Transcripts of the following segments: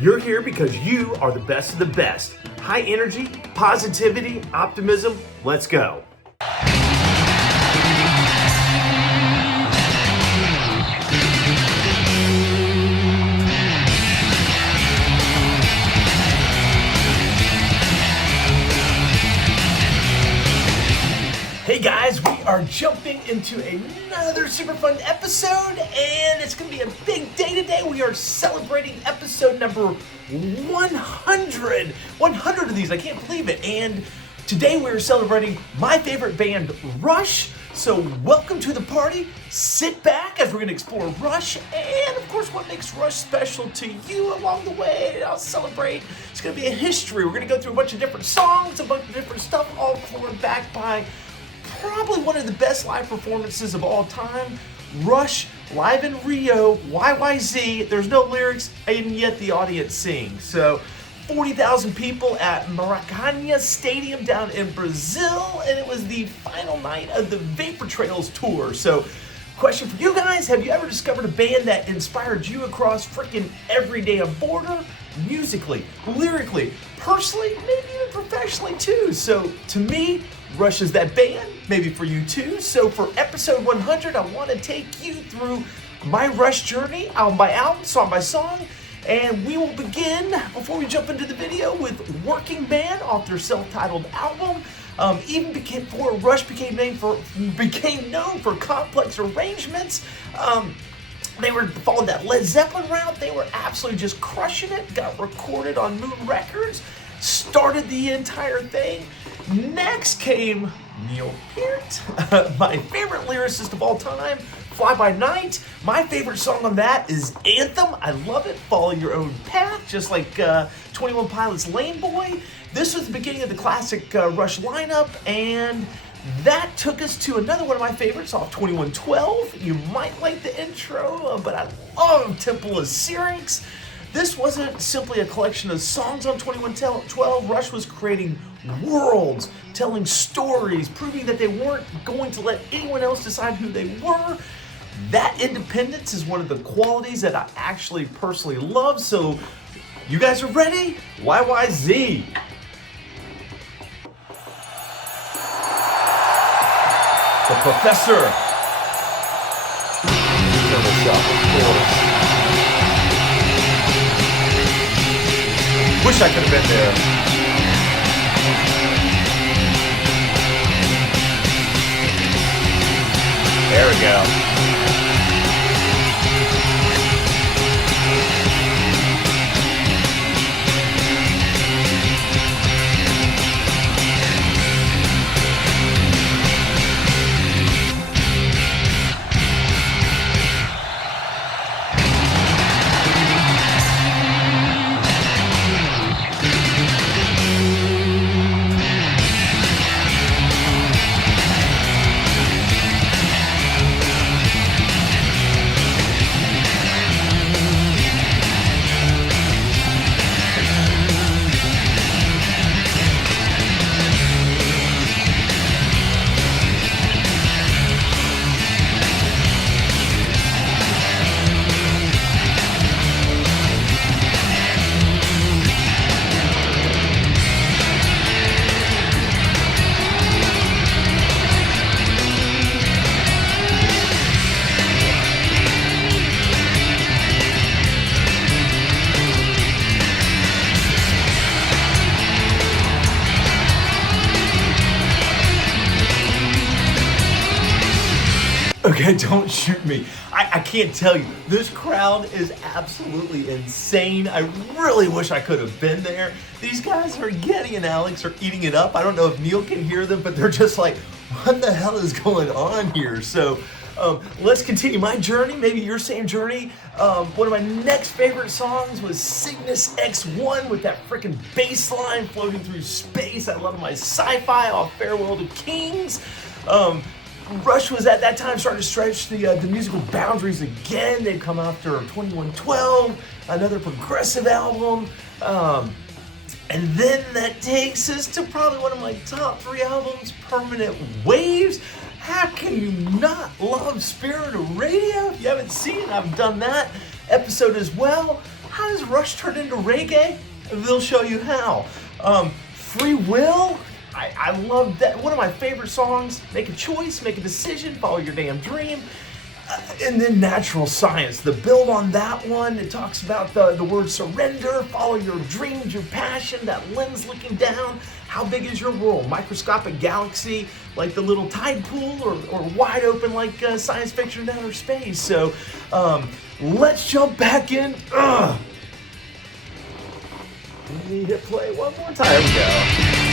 You're here because you are the best of the best. High energy, positivity, optimism. Let's go. Hey guys, we are jumping into another super fun episode, and it's going to be a big day today. We are celebrating episode number 100. 100 of these, I can't believe it. And today we're celebrating my favorite band, Rush. So welcome to the party. Sit back as we're going to explore Rush and, of course, what makes Rush special to you along the way. I'll celebrate. It's going to be a history. We're going to go through a bunch of different songs, a bunch of different stuff, all floored back by probably one of the best live performances of all time. Rush, live in Rio, YYZ. There's no lyrics, and yet the audience sings. So 40,000 people at Maracanã Stadium down in Brazil, and it was the final night of the Vapor Trails tour. So question for you guys, have you ever discovered a band that inspired you across freaking every damn border? Musically, lyrically, personally, maybe even professionally too. So to me, Rush is that band, maybe for you too. So for episode 100, I want to take you through my Rush journey, album by album, song by song. And we will begin, before we jump into the video, with Working Man off their self-titled album. Even before Rush became known for complex arrangements. They were following that Led Zeppelin route. They were absolutely just crushing it. Got recorded on Moon Records. Started the entire thing. Next came Peart, my favorite lyricist of all time. Fly By Night. My favorite song on that is Anthem. I love it. Follow Your Own Path, just like 21 Pilots' Lane Boy. This was the beginning of the classic Rush lineup, and that took us to another one of my favorites off 2112. You might like the intro, but I love Temples of Syrinx. This wasn't simply a collection of songs on 2112. Rush was creating worlds, telling stories, proving that they weren't going to let anyone else decide who they were. That independence is one of the qualities that I actually personally love. So you guys are ready? YYZ. The Professor. Terrible shot, of course. Wish I could have been there. There we go. Okay, don't shoot me. I can't tell you. This crowd is absolutely insane. I really wish I could have been there. These guys are, Geddy and Alex are eating it up. I don't know if Neil can hear them, but they're just like, what the hell is going on here? So let's continue my journey, maybe your same journey. One of my next favorite songs was Cygnus X1 with that freaking bass line floating through space. I love my sci-fi off Farewell to Kings. Rush was at that time starting to stretch the musical boundaries again. They'd come after 2112, another progressive album. And then that takes us to probably one of my top 3 albums, Permanent Waves. How can you not love Spirit of Radio? If you haven't seen it, I've done that episode as well. how does Rush turn into reggae? They'll show you how. Freewill, I love that. One of my favorite songs. Make a choice, make a decision, follow your damn dream. And then Natural Science, the build on that one, it talks about the word surrender, follow your dreams, your passion, that lens looking down. How big is your world? Microscopic galaxy, like the little tide pool, or wide open like science fiction in outer space. So let's jump back in. We need to hit play one more time. There we go.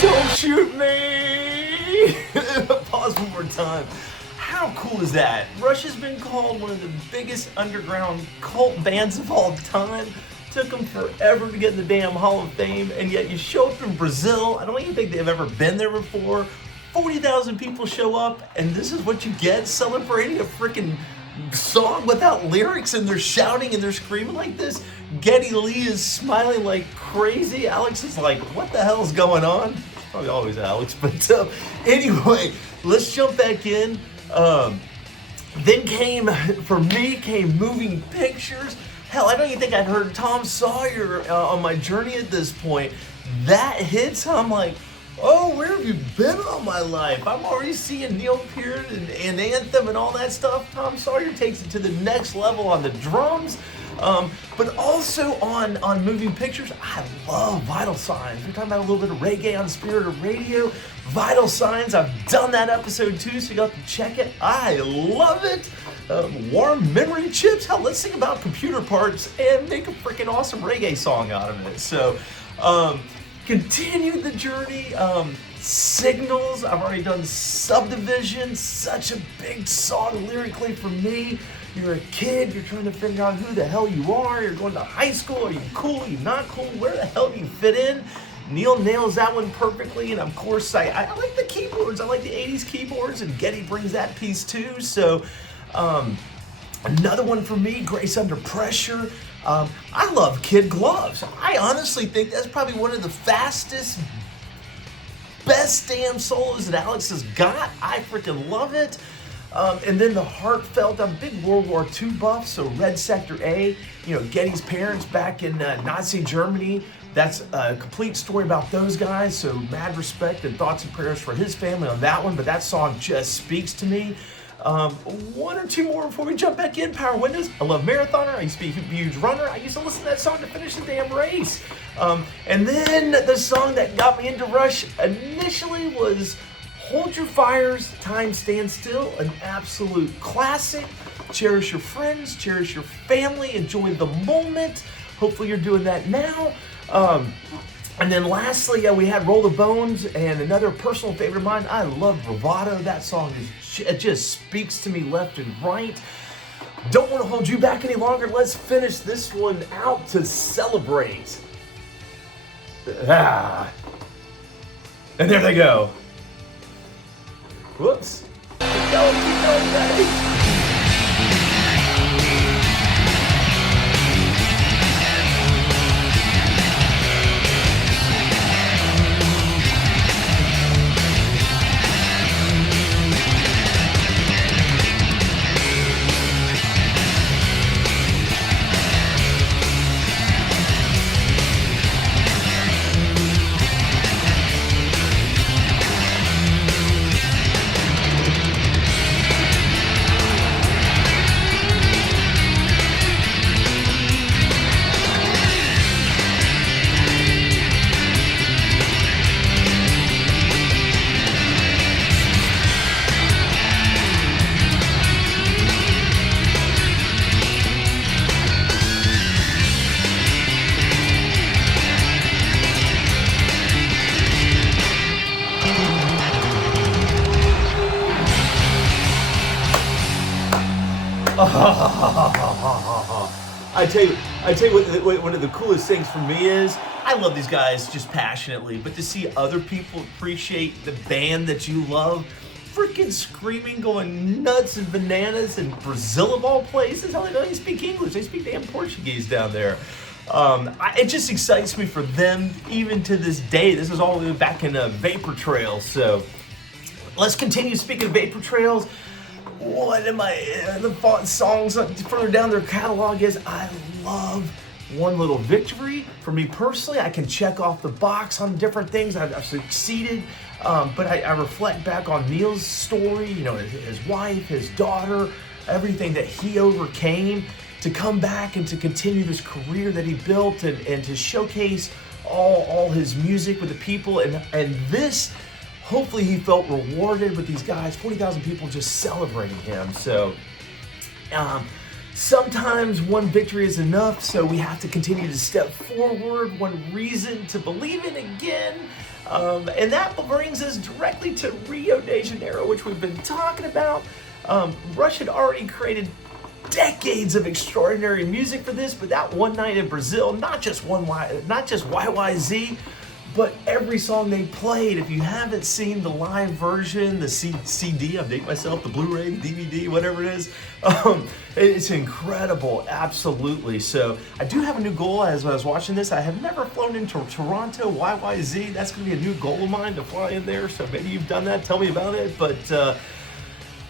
Don't shoot me! Pause one more time. How cool is that? Rush has been called one of the biggest underground cult bands of all time. Took them forever to get in the damn Hall of Fame, and yet you show up in Brazil. I don't even think they've ever been there before. 40,000 people show up, and this is what you get, celebrating a freaking song without lyrics, and they're shouting and they're screaming like this. Geddy Lee is smiling like crazy. Alex is like, what the hell's going on? Probably always Alex, but anyway, let's jump back in. Then came moving pictures. Hell, I don't even think I'd heard Tom Sawyer on my journey at this point. That hits, I'm like, oh, where have you been all my life? I'm already seeing Neil Peart and Anthem and all that stuff. Tom Sawyer takes it to the next level on the drums. But also on moving pictures, I love Vital Signs. We're talking about a little bit of reggae on Spirit of Radio. Vital Signs, I've done that episode too, so you got to check it. I love it. Warm memory chips. Hell, let's think about computer parts and make a freaking awesome reggae song out of it. So, continue the journey. Signals, I've already done Subdivisions, such a big song lyrically for me. You're a kid, you're trying to figure out who the hell you are, you're going to high school, are you cool, are you not cool, where the hell do you fit in? Neil nails that one perfectly, and of course I like the keyboards, I like the 80s keyboards, and Geddy brings that piece too, so another one for me, Grace Under Pressure. I love Kid Gloves. I honestly think that's probably one of the fastest, best damn solos that Alex has got. I freaking love it. And then the heartfelt, I'm a big World War II buff, so Red Sector A, you know, Geddy's parents back in Nazi Germany. That's a complete story about those guys, so mad respect and thoughts and prayers for his family on that one, but that song just speaks to me. One or two more before we jump back in. Power Windows. I love Marathoner. I used to be a huge runner. I used to listen to that song to finish the damn race. And then the song that got me into Rush initially was Hold Your Fires, Time Stands Still, an absolute classic. Cherish your friends, cherish your family, enjoy the moment. Hopefully you're doing that now. And then lastly, we had Roll the Bones, and another personal favorite of mine. I love Bravado. That song it just speaks to me left and right. Don't want to hold you back any longer. Let's finish this one out to celebrate. And there they go. Whoops. Keep going, baby. I tell you what one of the coolest things for me is, I love these guys just passionately, but to see other people appreciate the band that you love, freaking screaming, going nuts and bananas in Brazil of all places. Hell, they don't even speak English, they speak damn Portuguese down there. It just excites me for them, even to this day. This is all the way back in Vapor Trail, so let's continue. Speaking of Vapor Trails, one of the songs further down their catalog is I love One Little Victory. For me personally, I can check off the box on different things. I've succeeded, but I reflect back on Neil's story, you know, his wife, his daughter, everything that he overcame to come back and to continue this career that he built and to showcase all his music with the people. And this, hopefully he felt rewarded with these guys, 40,000 people just celebrating him. So sometimes one victory is enough, so we have to continue to step forward, one reason to believe it again. And that brings us directly to Rio de Janeiro, which we've been talking about. Rush had already created decades of extraordinary music for this, but that one night in Brazil, not just YYZ, but every song they played. If you haven't seen the live version, the CD, I date myself, the Blu-ray, the DVD, whatever it is, it's incredible, absolutely. So I do have a new goal as I was watching this. I have never flown into Toronto, YYZ. That's gonna be a new goal of mine to fly in there. So maybe you've done that, tell me about it. But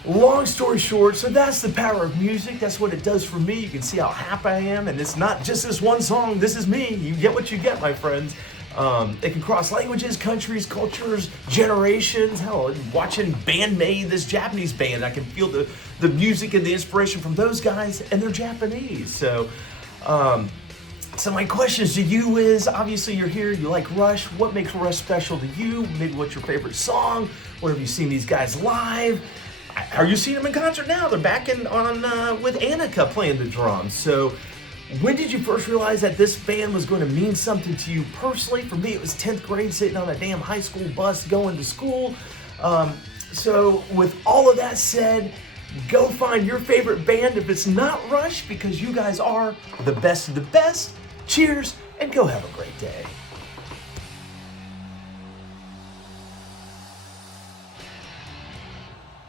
long story short, so that's the power of music. That's what it does for me. You can see how happy I am. And it's not just this one song, this is me. You get what you get, my friends. It can cross languages, countries, cultures, generations. Hell, watching Bandmade, this Japanese band, I can feel the music and the inspiration from those guys, and they're Japanese. So my questions to you is, obviously you're here, you like Rush. What makes Rush special to you? Maybe what's your favorite song? Where have you seen these guys live? Are you seeing them in concert now? They're back with Annika playing the drums. So when did you first realize that this band was going to mean something to you personally? For me, it was 10th grade, sitting on a damn high school bus going to school. So with all of that said, go find your favorite band if it's not Rush, because you guys are the best of the best. Cheers, and go have a great day.